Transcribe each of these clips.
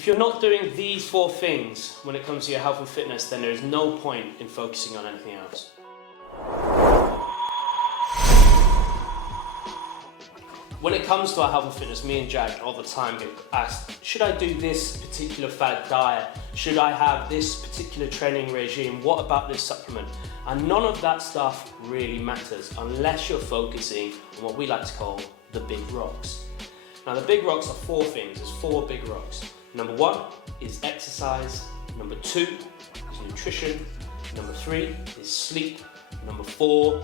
If you're not doing these 4 things when it comes to your health and fitness, then there is no point in focusing on anything else. When it comes to our health and fitness, me and Jack all the time get asked, should I do this particular fad diet? Should I have this particular training regime? What about this supplement? And none of that stuff really matters unless you're focusing on what we like to call the big rocks. Now the big rocks are 4 things, there's 4 big rocks. Number 1 is exercise, number 2 is nutrition, number 3 is sleep, number 4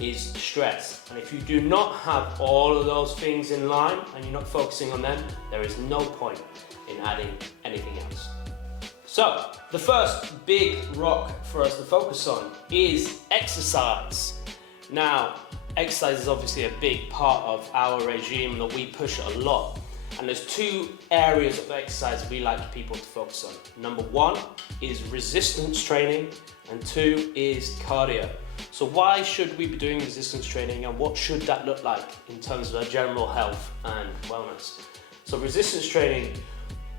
is stress. And if you do not have all of those things in line and you're not focusing on them, there is no point in adding anything else. So, the first big rock for us to focus on is exercise. Now, exercise is obviously a big part of our regime that we push a lot. And there's 2 areas of exercise we like people to focus on. Number 1 is resistance training and 2 is cardio. So why should we be doing resistance training and what should that look like in terms of our general health and wellness? So resistance training,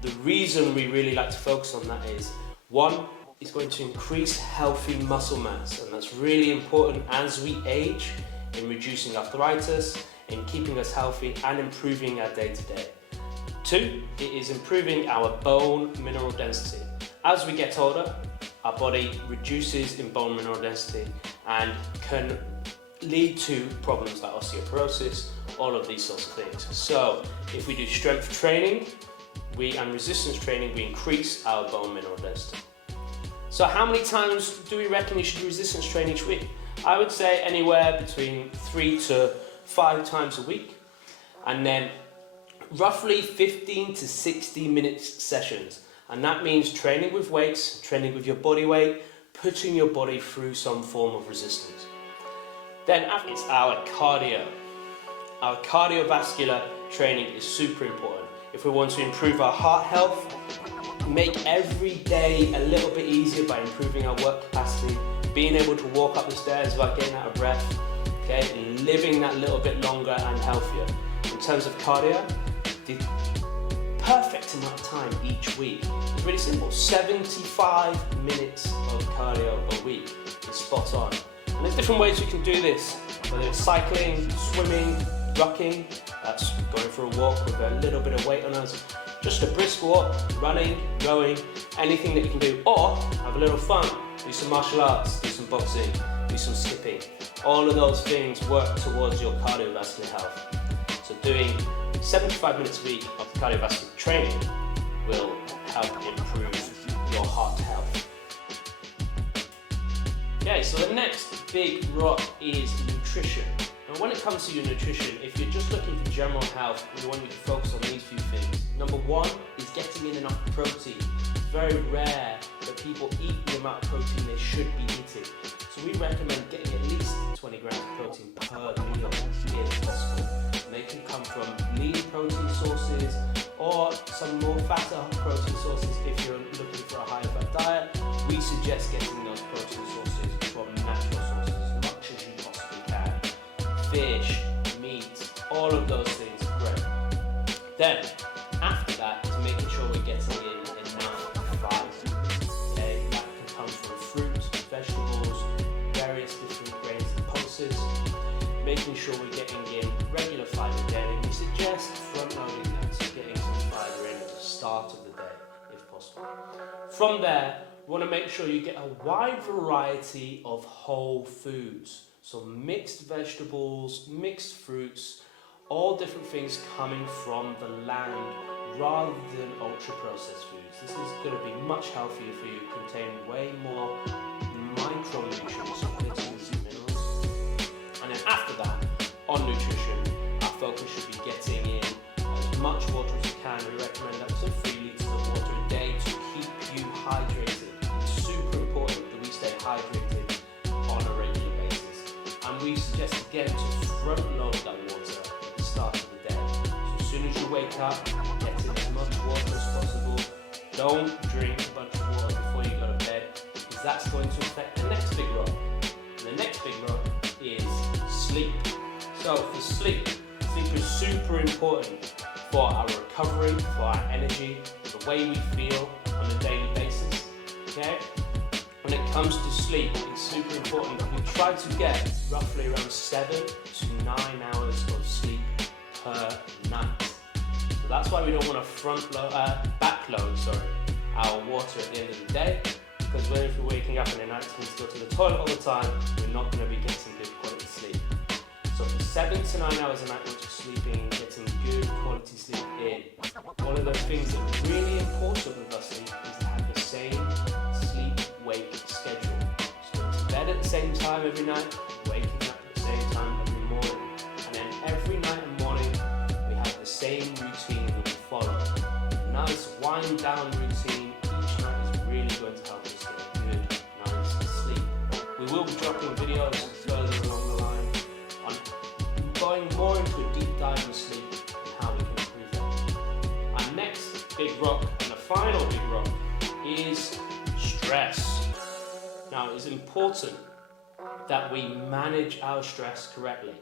the reason we really like to focus on that is 1, it's going to increase healthy muscle mass, and that's really important as we age in reducing arthritis, in keeping us healthy and improving our day-to-day. 2, it is improving our bone mineral density. As we get older, our body reduces in bone mineral density and can lead to problems like osteoporosis, all of these sorts of things. So if we do strength training and resistance training, we increase our bone mineral density. So how many times do we reckon you should do resistance training each week? I would say anywhere between 3 to 5 times a week, and then roughly 15 to 60 minutes sessions. And that means training with weights, training with your body weight, putting your body through some form of resistance. Then after, it's our cardio. Our cardiovascular training is super important. If we want to improve our heart health, make every day a little bit easier by improving our work capacity, being able to walk up the stairs without getting out of breath, okay, and living that little bit longer and healthier. In terms of cardio, the perfect amount of time each week is really simple. 75 minutes of cardio a week is spot on. And there's different ways you can do this, whether it's cycling, swimming, rucking, that's going for a walk with a little bit of weight on us, just a brisk walk, running, rowing, anything that you can do, or have a little fun, do some martial arts, do some boxing, do some skipping. All of those things work towards your cardiovascular health. So doing 75 minutes a week of cardiovascular training will help improve your heart health. Okay, so the next big rock is nutrition. Now when it comes to your nutrition, if you're just looking for general health, we want you to focus on these few things. Number 1 is getting in enough protein. It's very rare that people eat the amount of protein they should be eating. So we recommend getting at least 20 grams of protein per meal if possible. And they can come from lean protein sources or some more fatter protein sources. If you're looking for a higher fat diet, we suggest getting those protein sources from natural sources as much as you possibly can. Fish, meat, all of those things are great. Then, after that, is making sure we're getting in enough fiber. Okay, that can come from fruit, vegetables, various different grains and pulses. Making sure we're getting in regular fiber daily. We suggest front-loading that, so getting some fiber in at the start of the day, if possible. From there, we want to make sure you get a wide variety of whole foods. So mixed vegetables, mixed fruits, all different things coming from the land rather than ultra-processed foods. This is going to be much healthier for you, contain way more micronutrients, so vitamins and minerals. And then after that, on nutrition, our focus should be getting in as much water as you can. We recommend up to 3 litres of water a day to keep you hydrated. It's super important that we stay hydrated on a regular basis. And we suggest again to front load that water at the start of the day. So as soon as you wake up, get in as much water as possible. Don't drink a bunch of water before you go to bed, because that's going to affect the next big rock. And the next big rock is sleep. So for sleep is super important for our recovery, for our energy, but the way we feel on a daily basis, okay? When it comes to sleep, it's super important that we try to get roughly around 7 to 9 hours of sleep per night. So that's why we don't want to backload our water at the end of the day, because when if we're waking up in the night time to go to the toilet all the time, we're not going to be getting good quality sleep. So for 7 to 9 hours a night, we're just sleeping, getting good quality sleep in. One of the things that's really important with our sleep is to have the same sleep-wake schedule. So going to bed at the same time every night, waking up at the same time every morning. And then every night and morning, we have the same routine that we follow. A nice wind down routine each night is really going to help us get a good night's sleep. We will be dropping videos further along the line on going more into a deep dive in sleep and how we can improve that. Our next big rock, and the final big rock, is stress. Now, it's important that we manage our stress correctly.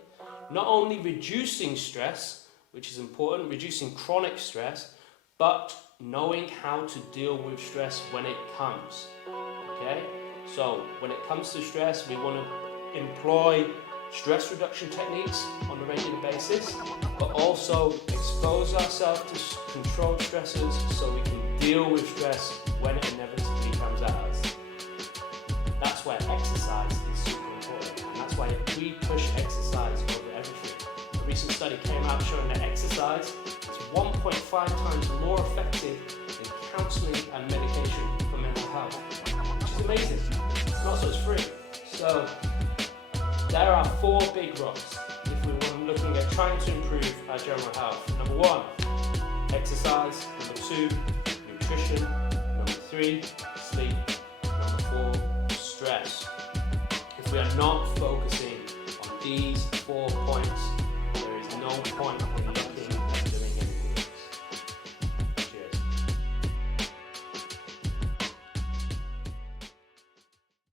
Not only reducing stress, which is important, reducing chronic stress, but knowing how to deal with stress when it comes, okay? So when it comes to stress, we want to employ stress reduction techniques on a regular basis, but also expose ourselves to controlled stressors so we can deal with stress when it inevitably comes at us. That's where exercise is super important, and that's why we push exercise over everything. A recent study came out showing that exercise is 1.5 times more effective than counselling and medication for mental health, which is amazing. And also it's free. So there are 4 big rocks if we were looking at trying to improve our general health. Number 1, exercise. Number 2, nutrition. Number 3, sleep. Number 4, stress. If we are not focusing on these 4 points,